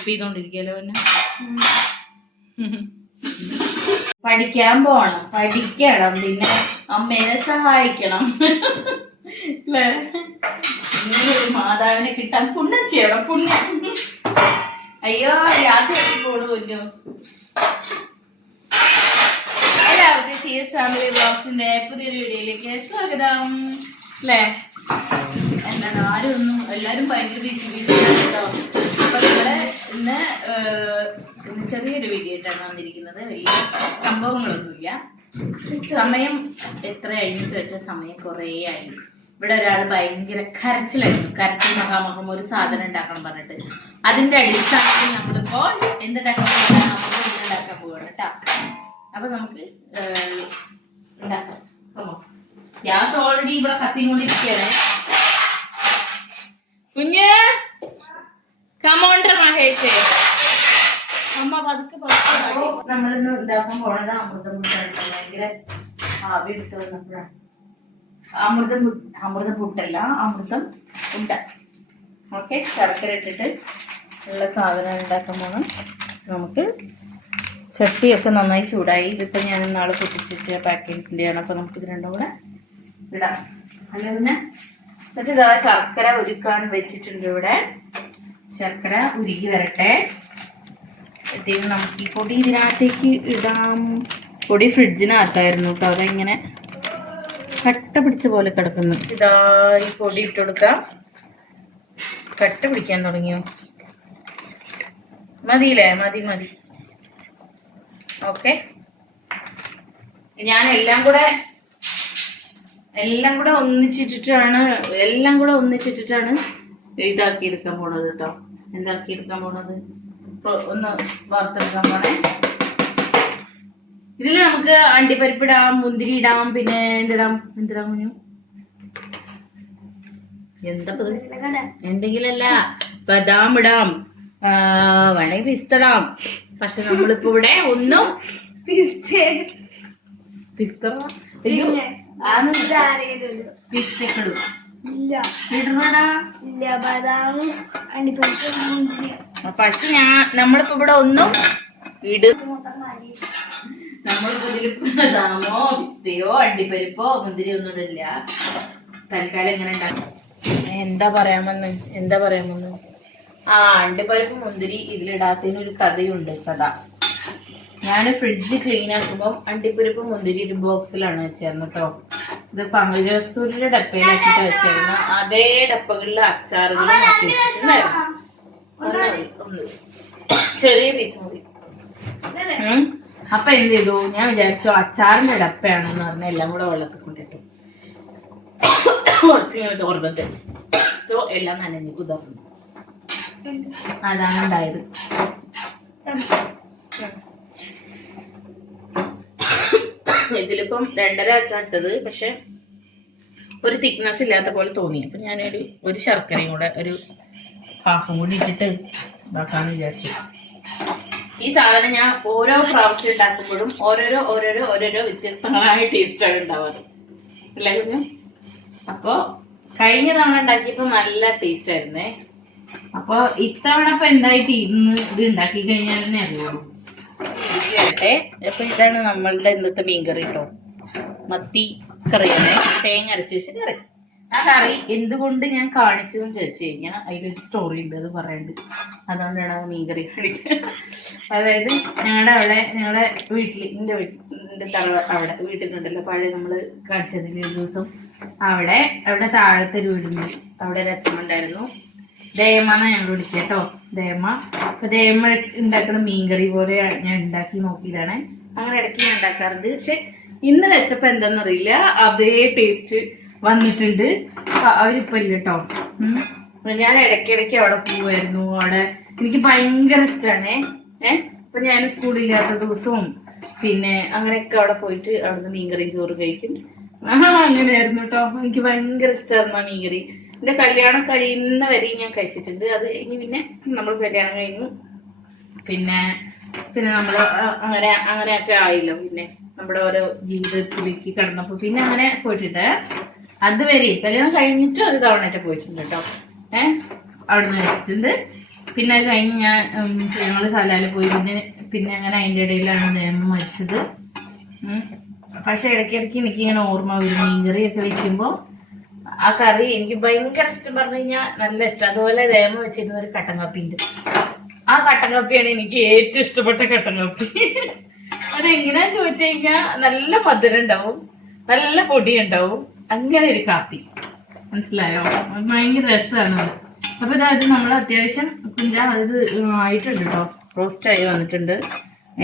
Help ചെയ്തോണ്ടിരിക്കല്ലോ പിന്നെ. പഠിക്കാൻ പോണം, പഠിക്കണം, പിന്നെ അമ്മേനെ സഹായിക്കണം അല്ലേ? ഇങ്ങനൊരു മാതാവിനെ കിട്ടാൻ പുണ്യം ചെയ്യണം, പുണ്യം. അയ്യോ ഗ്യാസ് പോണു. എല്ലാവർക്കും ഷീസ് ഫാമിലി വ്ലോഗ്സിന്റെ പുതിയൊരു വീഡിയോയിലേക്ക് സ്വാഗതം അല്ലേ? എന്താണ് എല്ലാരും ഭയങ്കര ബിസി കേട്ടോ. അപ്പൊ ഇവിടെ ഇന്ന് ചെറിയൊരു വീഡിയോ ആയിട്ടാണ് വന്നിരിക്കുന്നത്. വലിയ സംഭവങ്ങളൊന്നുമില്ല. സമയം എത്ര കഴിഞ്ഞു വെച്ച സമയം കുറേ ആയി. ഇവിടെ ഒരാൾ ഭയങ്കര കരച്ചിലായിരുന്നു. കരച്ചിൽ മഹാമഹം ഒരു സാധനം ഉണ്ടാക്കണം പറഞ്ഞിട്ട് അതിന്റെ അടിസ്ഥാനത്തിൽ നമ്മളിപ്പോൾ എന്തുണ്ടാക്കാൻ പോവുകയാണ് കേട്ടോ. അപ്പൊ നമുക്ക് ഉണ്ടാക്കാം. ഗ്യാസ് ഓൾറെഡി ഇവിടെ കത്തിക്കൊണ്ടിരിക്കുകയാണ്. കുഞ്ഞ് കമോണ്ടർ മഹേഷ് അമ്മ പതുക്കെ നമ്മളിന്ന് ഉണ്ടാക്കാൻ പോണത് അമൃതം പുട്ടാണ്. ഭയങ്കര ആവി എടുത്ത് വന്നപ്പോഴാണ് അമൃതം പുട്ടല്ല, അമൃതം ഉണ്ട. ഓക്കെ, ശർക്കര ഇട്ടിട്ട് ഉള്ള സാധനം ഉണ്ടാക്കാൻ പോകണം. നമുക്ക് ചട്ടിയൊക്കെ നന്നായി ചൂടായി. ഇതിപ്പോൾ ഞാൻ നാളെ പൊട്ടിച്ച് വെച്ച പാക്കറ്റിൻ്റെയാണ്. അപ്പോൾ നമുക്കിത് രണ്ടും കൂടെ ഇടാം. അല്ല പിന്നെ എന്നിട്ട് ഇതാ ശർക്കര ഉരുക്കാൻ വെച്ചിട്ടുണ്ട്. ഇവിടെ ശർക്കര ഉരുക്കി വരട്ടെ. എന്നിട്ട് നമുക്ക് ഈ പൊടി ഇതിനകത്തേക്ക് ഇടാം. പൊടി ഫ്രിഡ്ജിനകത്തായിരുന്നു കേട്ടോ, അതെങ്ങനെ കട്ട പിടിച്ച പോലെ കിടക്കുന്നു. ഇതാ ഈ പൊടി ഇട്ട് കൊടുക്കാം. കട്ട പിടിക്കാൻ തുടങ്ങിയോ? മതിയില്ലേ? മതി. ഓക്കെ, ഞാൻ എല്ലാം കൂടെ ഒന്നിച്ചിട്ടിട്ടാണ് ഇതാക്കി എടുക്കാൻ പോണത് കേട്ടോ. എന്താക്കി എടുക്കാൻ പോണത്? ഒന്ന് വറുത്തെടുക്കാൻ പോണേ. ഇതില് നമുക്ക് അണ്ടിപ്പരിപ്പ് ഇടാം, മുന്തിരി ഇടാം, പിന്നെ എന്തിടാം കുഞ്ഞു? എന്താ എന്തെങ്കിലല്ല, ബദാം ഇടാം, വേണമെങ്കിൽ പിസ്ത ഇടാം. പക്ഷെ നമ്മളിപ്പോ ഇവിടെ ഒന്നും പക്ഷെ നമ്മളിപ്പോ ഇവിടെ ഒന്നും നമ്മളിപ്പോ ഇതിൽ ബദാമോ പിസ്തയോ അണ്ടിപ്പരിപ്പോ മുന്തിരി ഒന്നും ഇടില്ല. തൽക്കാലം എങ്ങനെ ഉണ്ടാക്കാം? എന്താ പറയാമെന്ന് അണ്ടിപ്പരിപ്പ് മുന്തിരി ഇതിലിടാത്തതിനൊരു കഥയുണ്ട്. ഞാൻ ഫ്രിഡ്ജ് ക്ലീൻ ആക്കുമ്പോൾ അണ്ടിപ്പരിപ്പ് മുന്തിരി ഒരു ബോക്സിലാണ് വെച്ചിരുന്നു കേട്ടോ. ഇത് പങ്കജവസ്തുവിന്റെ ഡപ്പയിലാക്കിട്ട് വെച്ചിരുന്നു. അതേ ഡപ്പകളിലെ അച്ചാറുകളും ഒക്കെ വെച്ചിട്ടുണ്ടായിരുന്നു. ഒന്ന് ചെറിയ പീസ് മതി. അപ്പൊ എന്ത് ചെയ്തു, ഞാൻ വിചാരിച്ചു അച്ചാറിന്റെ ഡപ്പയാണെന്ന് പറഞ്ഞ എല്ലാം കൂടെ വെള്ളത്തിൽ കൊണ്ടിട്ടു. കുറച്ചിങ്ങനെ തോർന്നിട്ട് സോ എല്ലാം നനഞ്ഞു കുതിർന്നു. അതാണ് ഉണ്ടായത്. ഇതിലിപ്പം 2.5 അച്ചാട്ടത്, പക്ഷെ ഒരു തിക്നെസ് ഇല്ലാത്ത പോലെ തോന്നി. അപ്പൊ ഞാനൊരു ശർക്കരയും കൂടെ ഒരു ഹാഫും കൂടി ഇട്ടിട്ട് ഇതാക്കാന്ന് വിചാരിച്ചു. ഈ സാധനം ഞാൻ ഓരോ പ്രാവശ്യം ഉണ്ടാക്കുമ്പോഴും ഓരോരോ വ്യത്യസ്തങ്ങളായ ടേസ്റ്റാണ് ഉണ്ടാവാറ് അല്ലേ കുഞ്ഞു? അപ്പൊ കഴിഞ്ഞ തവണ ഉണ്ടാക്കിയപ്പോ നല്ല ടേസ്റ്റ് ആയിരുന്നേ. അപ്പൊ ഇത്തവണ ഇപ്പൊ എന്തായിട്ട് ഇന്ന് ഇത് ഉണ്ടാക്കി കഴിഞ്ഞാൽ തന്നെ അറിയുള്ളൂ. വരട്ടെ. അപ്പൊ ഇതാണ് നമ്മളുടെ ഇന്നത്തെ മീൻകറി കേട്ടോ. മത്തി കറിയാണ്, തേങ്ങ അരച്ച് വെച്ച കറി. ആ കറി എന്തുകൊണ്ട് ഞാൻ കാണിച്ചതെന്ന് ചോദിച്ചു കഴിഞ്ഞാൽ അതിലൊരു സ്റ്റോറി ഉണ്ട്, അത് പറയണ്ട്. അതുകൊണ്ടാണ് ആ മീൻകറി കാണിക്കുക. അതായത് ഞങ്ങളുടെ വീട്ടിൽ എൻ്റെ അവിടെ വീട്ടിലുണ്ടല്ലോ പഴയ നമ്മൾ കാണിച്ചതിന് ഒരു ദിവസം അവിടെ താഴത്തെ ഒരു വീടുണ്ട്. അവിടെ ഒരു അച്ഛനുണ്ടായിരുന്നു. ദേയമ്മ ഞങ്ങൾ വിളിക്കുക കേട്ടോ, ദേയമ്മ. അപ്പൊ ദേയമ്മ ഉണ്ടാക്കുന്ന മീൻകറി പോലെ ഞാൻ ഉണ്ടാക്കി നോക്കിയതാണ്. അങ്ങനെ ഇടയ്ക്ക് ഞാൻ ഉണ്ടാക്കാറുണ്ട്. പക്ഷെ ഇന്ന് വെച്ചപ്പോ എന്താണെന്നറിയില്ല, അതേ ടേസ്റ്റ് വന്നിട്ടുണ്ട്. അവരിപ്പോ ഇല്ല കേട്ടോ. ഞാൻ ഇടയ്ക്കിടയ്ക്ക് അവിടെ പോവായിരുന്നു. അവിടെ എനിക്ക് ഭയങ്കര ഇഷ്ടമാണേ. അപ്പൊ ഞാൻ സ്കൂളില്ലാത്ത ദിവസവും പിന്നെ അങ്ങനെയൊക്കെ അവിടെ പോയിട്ട് അവിടുന്ന് മീൻകറി ചോറ് കഴിക്കും. അങ്ങനെയായിരുന്നു കേട്ടോ. എനിക്ക് ഭയങ്കര ഇഷ്ടമായിരുന്നു ആ മീൻകറി. എൻ്റെ കല്യാണം കഴിയുന്ന വരെയും ഞാൻ കഴിച്ചിട്ടുണ്ട്. അത് കഴിഞ്ഞ് പിന്നെ നമ്മൾ കല്യാണം കഴിഞ്ഞു. പിന്നെ നമ്മൾ അങ്ങനെയൊക്കെ ആയില്ലോ. പിന്നെ നമ്മുടെ ഓരോ ജീവിതത്തിലേക്ക് കടന്നപ്പോൾ പിന്നെ അങ്ങനെ പോയിട്ടുണ്ട്. അതുവരെ കല്യാണം കഴിഞ്ഞിട്ട് ഒരു തവണയായിട്ട് പോയിട്ടുണ്ട് കേട്ടോ. അവിടുന്ന് കഴിച്ചിട്ടുണ്ട്. പിന്നെ അത് കഴിഞ്ഞ് ഞാൻ ഞങ്ങൾ സലാല പോയി. പിന്നെ അങ്ങനെ അതിൻ്റെ ഇടയിലാണ് നിയമം മരിച്ചത്. പക്ഷെ ഇടയ്ക്കിടയ്ക്ക് എനിക്കിങ്ങനെ ഓർമ്മ വരും, മീൻകറിയൊക്കെ വെക്കുമ്പോൾ ആ കറി എനിക്ക് ഭയങ്കര ഇഷ്ടം. പറഞ്ഞു കഴിഞ്ഞാൽ നല്ല ഇഷ്ടം. അതുപോലെ നിയമം വെച്ചിരുന്ന ഒരു കട്ടൻ കാപ്പി ഉണ്ട്. ആ കട്ടൻ കാപ്പിയാണ് എനിക്ക് ഏറ്റവും ഇഷ്ടപ്പെട്ട കട്ടൻ കാപ്പി. അതെങ്ങനെയാന്ന് ചോദിച്ചു കഴിഞ്ഞാൽ നല്ല മധുരം ഉണ്ടാവും, നല്ല പൊടി ഉണ്ടാവും, അങ്ങനെ ഒരു കാപ്പി. മനസ്സിലായോ? ഭയങ്കര രസമാണ്. അപ്പോൾ ഇതായത് നമ്മൾ അത്യാവശ്യം ഇത് ആയിട്ടുണ്ട് കേട്ടോ, റോസ്റ്റായി വന്നിട്ടുണ്ട്.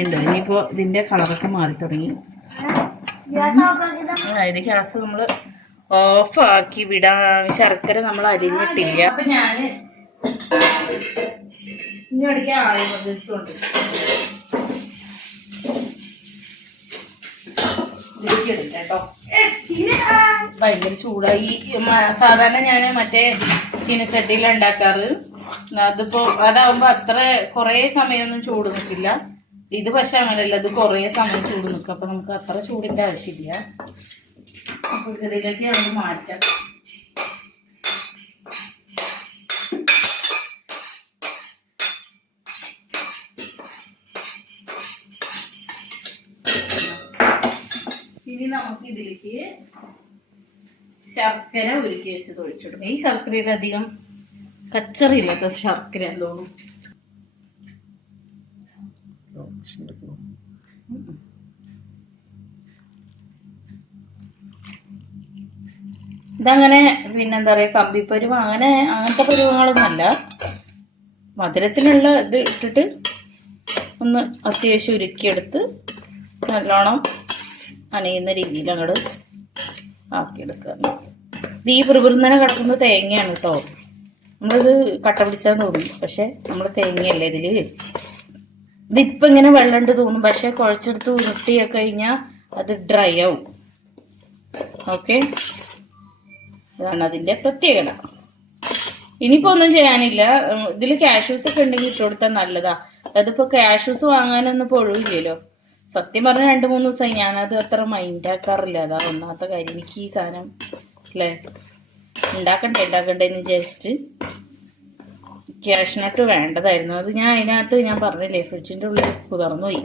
ഇനിയിപ്പോൾ ഇതിൻ്റെ കളറൊക്കെ മാറി തുടങ്ങി. അതായത് ഗ്യാസ് നമ്മൾ ഓഫാക്കി വിടാൻ. ശർക്കര നമ്മൾ അരിഞ്ഞിട്ടില്ല. അപ്പം ഞാൻ ഇനി അടിക്കാൻ ആളുണ്ട് കേട്ടോ. ഭയങ്കര ചൂടായി. സാധാരണ ഞാൻ മറ്റേ ചീനച്ചട്ടിയിലാണ് ഉണ്ടാക്കാറ്. അതാവുമ്പോ അത്ര കുറേ സമയമൊന്നും ചൂട് നിൽക്കില്ല. ഇത് പക്ഷെ അങ്ങനെയല്ല, ഇത് കുറേ സമയം ചൂട് നിൽക്കും. അപ്പൊ നമുക്ക് അത്ര ചൂടിന്റെ ആവശ്യമില്ല. അപ്പൊ ഇതിലേക്ക് നമുക്ക് മാറ്റാം. ഇനി നമുക്ക് ഇതിലേക്ക് ശർക്കര ഉരുക്കി വെച്ചത് ഒഴിച്ചിടും. ഈ ശർക്കരയിലധികം കച്ചറിയില്ലാത്ത ശർക്കര തോന്നും. ഇതങ്ങനെ പിന്നെന്താ പറയുക, കമ്പിപ്പരുവ് അങ്ങനത്തെ പരുവങ്ങളൊന്നുമല്ല. മധുരത്തിനുള്ള ഇത് ഇട്ടിട്ട് ഒന്ന് അത്യാവശ്യം ഉരുക്കിയെടുത്ത് നല്ലോണം അനയുന്ന രീതിയിൽ അങ്ങോട്ട് ആക്കിയെടുക്കുക. ഇത് ഈ പുറുപുറുന്നനെ കിടക്കുന്ന തേങ്ങയാണ് കേട്ടോ. നമ്മളിത് കട്ട പിടിച്ചാൽ തോന്നും, പക്ഷെ നമ്മൾ തേങ്ങയല്ലേ ഇതിൽ. ഇതിപ്പോൾ ഇങ്ങനെ വെള്ളമുണ്ട് തോന്നും, പക്ഷെ കുഴച്ചെടുത്ത് ഉരുട്ടിയൊക്കെ കഴിഞ്ഞാൽ അത് ഡ്രൈ ആവും. ഓക്കെ, ഇതാണ് അതിൻ്റെ പ്രത്യേകത. ഇനിയിപ്പോൾ ഒന്നും ചെയ്യാനില്ല. ഇതിൽ കാഷ്യൂസ് ഒക്കെ ഉണ്ടെങ്കിൽ ഇട്ട് കൊടുത്താൽ നല്ലതാ. അതിപ്പോൾ കാഷ്യൂസ് വാങ്ങാനൊന്നും ഇപ്പോൾ ഒഴിവില്ലല്ലോ. സത്യം പറഞ്ഞാൽ 2-3 ദിവസമായി ഞാനത് അത്ര മൈൻഡാക്കാറില്ല. അതാ ഒന്നാമത്തെ കാര്യം. എനിക്ക് ഈ സാധനം അല്ലേ ഉണ്ടാക്കണ്ടെന്ന് വിചാരിച്ചിട്ട് ക്യാഷ്നട്ട് വേണ്ടതായിരുന്നു. അത് അതിനകത്ത് ഞാൻ പറഞ്ഞില്ലേ, ഫ്രിഡ്ജിൻ്റെ ഉള്ളിൽ കുതിർന്നുപോയി.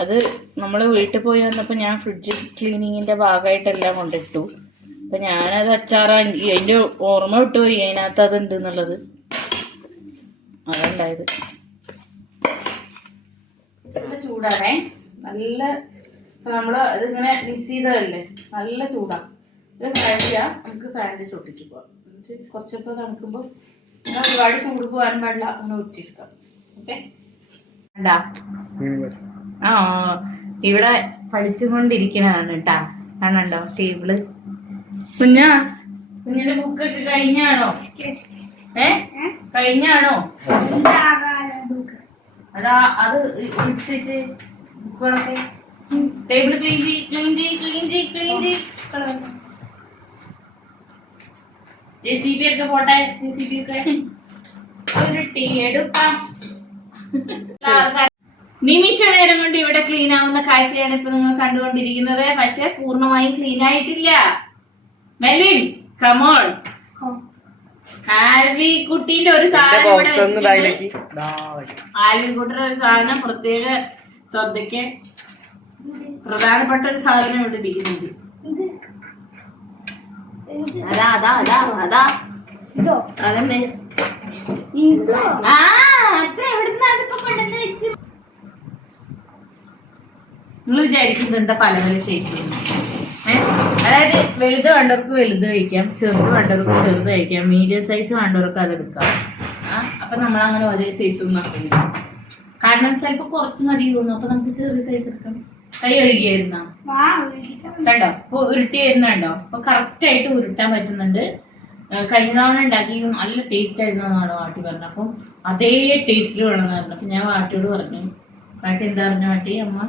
അത് നമ്മൾ വീട്ടിൽ പോയി വന്നപ്പോൾ ഞാൻ ഫ്രിഡ്ജ് ക്ലീനിങ്ങിൻ്റെ ഭാഗമായിട്ടെല്ലാം കൊണ്ടിട്ടു. അപ്പം ഞാനത് അച്ചാറാക്കി, അതിൻ്റെ ഓർമ്മ വിട്ടുപോയി അതിനകത്ത് അതുണ്ട് എന്നുള്ളത്. അതുണ്ടായത് നല്ല ചൂടാണേ. നല്ല നമ്മൾ ഇതിങ്ങനെ മിക്സ് ചെയ്തതല്ലേ, നല്ല ചൂടാണ്. ഒരു ഫാൻ നമുക്ക് ഫാനിൻ്റെ ചോട്ടിക്ക് പോവാം. കുറച്ചപ്പോൾ തണുക്കുമ്പോൾ ഒരുപാട് ചൂട് പോകാൻ പാടില്ല, അങ്ങനെ ഒറ്റിരിക്കാം. ഓക്കെ, ഉണ്ടാ ആ ഇവിടെ പഠിച്ചുകൊണ്ടിരിക്കണതാണ് കേട്ടാ. കാണണ്ടോ ടേബിള്? കുഞ്ഞിന്റെ ബുക്കൊക്കെ കഴിഞ്ഞാണോ? കഴിഞ്ഞാണോ? അതാ അത് ഇട്ടിച്ച് ബുക്കുകളൊക്കെ ടേബിള് ക്ലീൻ ചെയ്. JCB ഒക്കെ പോട്ടെ. JCB ഒക്കെ ഒരു ടീ എടുക്കാം. നിമിഷ നേരം കൊണ്ട് ഇവിടെ ക്ലീൻ ആവുന്ന കാഴ്ചയാണ് ഇപ്പൊ നിങ്ങൾ കണ്ടുകൊണ്ടിരിക്കുന്നത്. പക്ഷെ പൂർണ്ണമായും ക്ലീൻ ആയിട്ടില്ല. Melvin come on. ആൽവിക്കുട്ടീന്റെ ഒരു സാധനം ആൽവിക്കുട്ടിയുടെ ഒരു സാധനം പ്രത്യേക ശ്രദ്ധയ്ക്ക് പ്രധാനപ്പെട്ട ഒരു സാധനം ഇവിടെ ഇരിക്കുന്നുണ്ട്. നിങ്ങൾ വിചാരിക്കുന്നുണ്ട് പല പല ഷേപ്പിൽ. അതായത് വലുത് വേണ്ടവർക്ക് വലുത് കഴിക്കാം, ചെറുത് വേണ്ടവർക്ക് ചെറുത് കഴിക്കാം, മീഡിയം സൈസ് വേണ്ടവർക്ക് അതെടുക്കാം. അപ്പൊ നമ്മളങ്ങനെ ഒരേ സൈസ് ഒന്നും ആക്കില്ല. കാരണം ചിലപ്പോൾ കുറച്ച് മതി തോന്നും. അപ്പൊ നമുക്ക് ചെറിയ സൈസ് എടുക്കാം. കൈ കഴുകിയായിരുന്നോ? കണ്ടോ ഇപ്പൊ ഉരുട്ടി വരുന്നുണ്ടോ? അപ്പൊ കറക്റ്റ് ആയിട്ട് ഉരുട്ടാൻ പറ്റുന്നുണ്ട്. കഴിഞ്ഞ തവണ ഉണ്ടാക്കി നല്ല ടേസ്റ്റ് ആയിരുന്നു എന്നാണ് വാട്ടി പറഞ്ഞത്. അപ്പം അതേ ടേസ്റ്റിൽ വേണമെന്ന് പറഞ്ഞു. അപ്പൊ ഞാൻ വാട്ടിയോട് പറഞ്ഞു. വാട്ടി എന്താ പറഞ്ഞു? വാട്ടി അമ്മ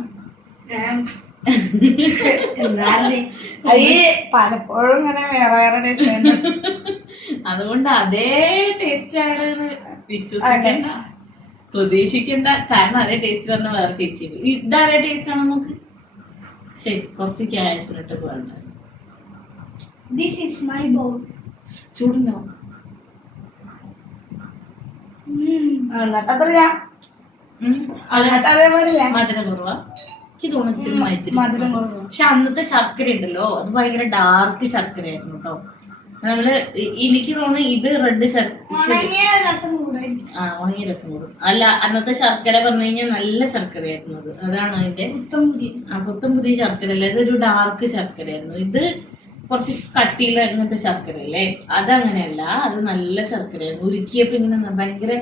പലപ്പോഴും ഇങ്ങനെ വേറെ വേറെ ടേസ്റ്റ്, അതുകൊണ്ട് അതേ ടേസ്റ്റ് ആണ് വിശ്വസിക്കണ്ട, പ്രതീക്ഷിക്കണ്ട. കാരണം അതേ ടേസ്റ്റ് പറഞ്ഞാൽ വേറെ ടേസ്റ്റ് ചെയ്യും. ഇതേ ടേസ്റ്റ് ആണോ നോക്ക്. ശരി, കുറച്ച് ക്യാഷിനിട്ട് പറഞ്ഞു. This is my bowl. ചൂടുണ്ടോ? അങ്ങനത്തെ അത്ര അങ്ങനത്തെ അതേപോലെ മധുരം കുറവാ എനിക്ക് തോന്നിച്ചിരി മധുരം കുറവ്. പക്ഷെ അന്നത്തെ ശർക്കര ഉണ്ടല്ലോ അത് ഭയങ്കര ഡാർക്ക് ശർക്കര ആയിരുന്നു കേട്ടോ. നമ്മള് എനിക്ക് തോന്നുന്നു ഇത് റെഡ് രസം കൂടുതലായിരിക്കും. ഉണങ്ങിയ രസം കൂടും. അല്ല അന്നത്തെ ശർക്കര പറഞ്ഞു കഴിഞ്ഞാൽ നല്ല ശർക്കരയായിരുന്നു അത്. അതാണ് അതിന്റെ പുത്തം പുതിയ ശർക്കര അല്ലേ, ഇതൊരു ഡാർക്ക് ശർക്കരയായിരുന്നു. ഇത് കുറച്ച് കട്ടിയുള്ള ഇങ്ങനത്തെ ശർക്കര അല്ലേ, അതങ്ങനെയല്ല, അത് നല്ല ശർക്കരയായിരുന്നു. ഉരുക്കിയപ്പോ ഇങ്ങനെ ഭയങ്കര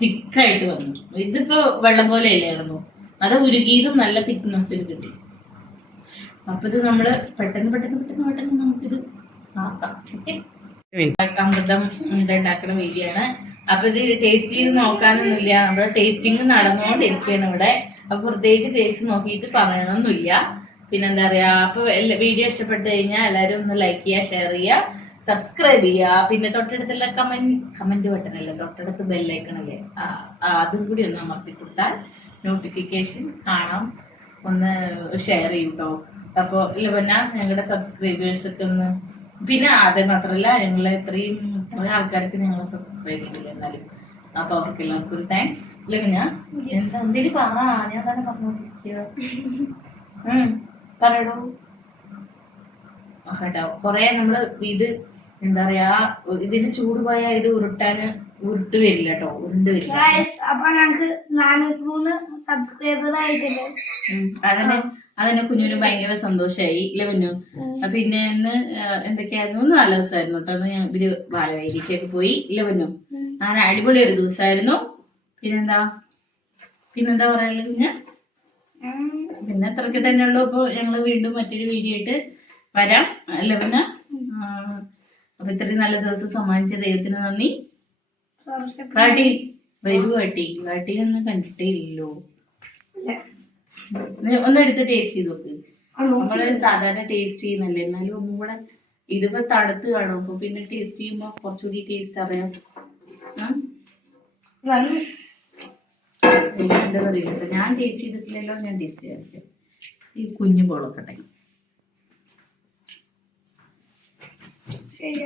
തിക്കായിട്ട് വന്നു. ഇതിപ്പോ വെള്ളം പോലെ അല്ലായിരുന്നു, അത് ഉരുകിയതും നല്ല തിക്നെസ്സിൽ കിട്ടി. അപ്പൊ ഇത് നമ്മള് പെട്ടെന്ന് നമുക്കിത് ആക്കാം. ഓക്കെ, അമൃതം ഉണ്ടാക്കുന്ന വീഡിയോയാണ്. അപ്പൊ ഇത് ടേസ്റ്റ് ചെയ്ത് നോക്കാനൊന്നുമില്ല, നമ്മുടെ ടേസ്റ്റിങ് നടന്നുകൊണ്ടിരിക്കുകയാണ് ഇവിടെ. അപ്പൊ പ്രത്യേകിച്ച് ടേസ്റ്റ് നോക്കിയിട്ട് പറയണമെന്നില്ല. പിന്നെന്താ പറയാ, അപ്പൊ വീഡിയോ ഇഷ്ടപ്പെട്ട് കഴിഞ്ഞാൽ എല്ലാവരും ഒന്ന് ലൈക്ക് ചെയ്യുക, ഷെയർ ചെയ്യുക, സബ്സ്ക്രൈബ് ചെയ്യുക. പിന്നെ തൊട്ടടുത്തുള്ള കമന്റ് ബട്ടൺ അല്ലേ, തൊട്ടടുത്ത് ബെല്ലൈക്കൺ അല്ലേ, അതും കൂടി ഒന്ന് അമർത്തി കൊടുത്താൽ നോട്ടിഫിക്കേഷൻ കാണാം. ഒന്ന് ഷെയർ ചെയ്യും കേട്ടോ. അപ്പോൾ ഇല്ല പിന്നെ ഞങ്ങളുടെ സബ്സ്ക്രൈബേഴ്സൊക്കെ ഒന്ന്, പിന്നെ അത് മാത്രമല്ല ഞങ്ങൾ ഇത്രയും ആൾക്കാർക്ക് ഞങ്ങൾ സബ്സ്ക്രൈബ് ചെയ്തില്ല എന്നാലും. അപ്പൊ അവർക്ക് എല്ലാവർക്കും ഒരു താങ്ക്സ്. ഇല്ല പിന്നെ എന്തെങ്കിലും ഞാൻ തന്നെ പറഞ്ഞോണ്ടിരിക്കുക. പറയടോ കേട്ടോ. കൊറേ നമ്മള് ഇത് എന്താ പറയാ, ഇതിന് ചൂട് പോയാൽ ഇത് ഉരുട്ട് വരില്ല കേട്ടോ, ഉരുണ്ട് വരില്ല. അപ്പൊ ഞങ്ങക്ക് 403 സബ്സ്ക്രൈബർ ആയിട്ടില്ല. അതന്നെ കുഞ്ഞിന് ഭയങ്കര സന്തോഷായി. ഇല്ല കുഞ്ഞു. പിന്നെ ഇന്ന് എന്തൊക്കെയായിരുന്നു, നല്ല ദിവസമായിരുന്നു കേട്ടോ. ഞാൻ ഇവര് ബാലവേദിക്കൊക്കെ പോയി. ഇല്ല കുഞ്ഞു, അങ്ങനെ അടിപൊളി ഒരു ദിവസമായിരുന്നു. പിന്നെന്താ പറയാനുള്ളത് പിന്നെ അത്രയ്ക്ക് തന്നെ ഉള്ളു. അപ്പൊ ഞങ്ങള് വീണ്ടും മറ്റൊരു വീഡിയോ ആയിട്ട് വരാം. അല്ല പിന്നെ അപ്പൊ ഇത്രയും നല്ല ദിവസം സമ്മാനിച്ച ദൈവത്തിന് നന്ദി. വാട്ടിയൊന്നും കണ്ടിട്ടേ ഇല്ലല്ലോ. ഒന്ന് എടുത്ത് ടേസ്റ്റ് ചെയ്ത് നോക്ക്. നമ്മള് സാധാരണ ടേസ്റ്റ് ചെയ്യുന്നല്ലേ, എന്നാലും ഒന്നും കൂടെ ഇതിപ്പോ തണുത്ത് കാണും. അപ്പൊ പിന്നെ ടേസ്റ്റ് ചെയ്യുമ്പോ കുറച്ചുകൂടി ടേസ്റ്റ് അറിയാം. എന്താ പറയുക, ഞാൻ ടേസ്റ്റ് ചെയ്തിട്ടില്ലല്ലോ, ഞാൻ ടേസ്റ്റ് ചെയ്യാറില്ല. ഈ കുഞ്ഞു ബോളൊക്കെ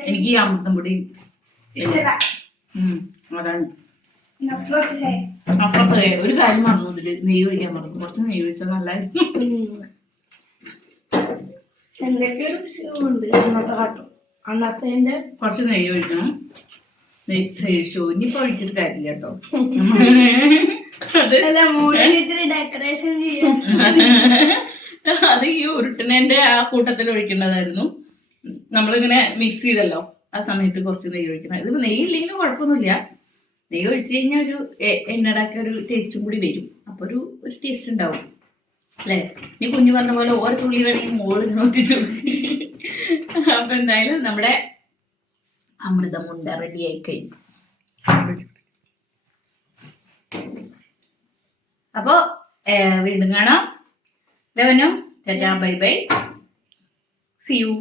എനിക്ക് ഈ അമൃതം പൊടി അതാണ്. അപ്പൊ ഒരു കാര്യം മറന്നു, ഇതില് നെയ്യ് ഒഴിക്കാൻ മറന്നു. കുറച്ച് നെയ്യ് ഒഴിച്ചാൽ നല്ലായിരുന്നു. കുറച്ച് നെയ്യ് ഒഴിക്കണം. ഇനിയിപ്പോ ഒഴിച്ചിട്ട് കാര്യമില്ല കേട്ടോ. അത് ഈ ഉരുട്ടണേന്റെ ആ കൂട്ടത്തിൽ ഒഴിക്കേണ്ടതായിരുന്നു. നമ്മളിങ്ങനെ മിക്സ് ചെയ്തല്ലോ, ആ സമയത്ത് കുറച്ച് നെയ്യ് ഒഴിക്കണം. ഇതിപ്പോ നെയ്യില്ലെങ്കിലും കുഴപ്പമൊന്നുമില്ല. നെയ്യ് ഒഴിച്ചു കഴിഞ്ഞാൽ ഒരു എണ്ണടക്ക ഒരു ടേസ്റ്റും കൂടി വരും. അപ്പൊ ഒരു ടേസ്റ്റ് ഉണ്ടാവും അല്ലേ. നീ കുഞ്ഞു പറഞ്ഞ പോലെ ഓരോ തുള്ളി വേണമെങ്കിൽ മോള് ഒറ്റിച്ചു. അപ്പൊ എന്തായാലും നമ്മുടെ അമൃതമുണ്ട റെഡി ആയി കഴിഞ്ഞു. അപ്പൊ വീണ്ടും കാണാം. Bye bye, see U.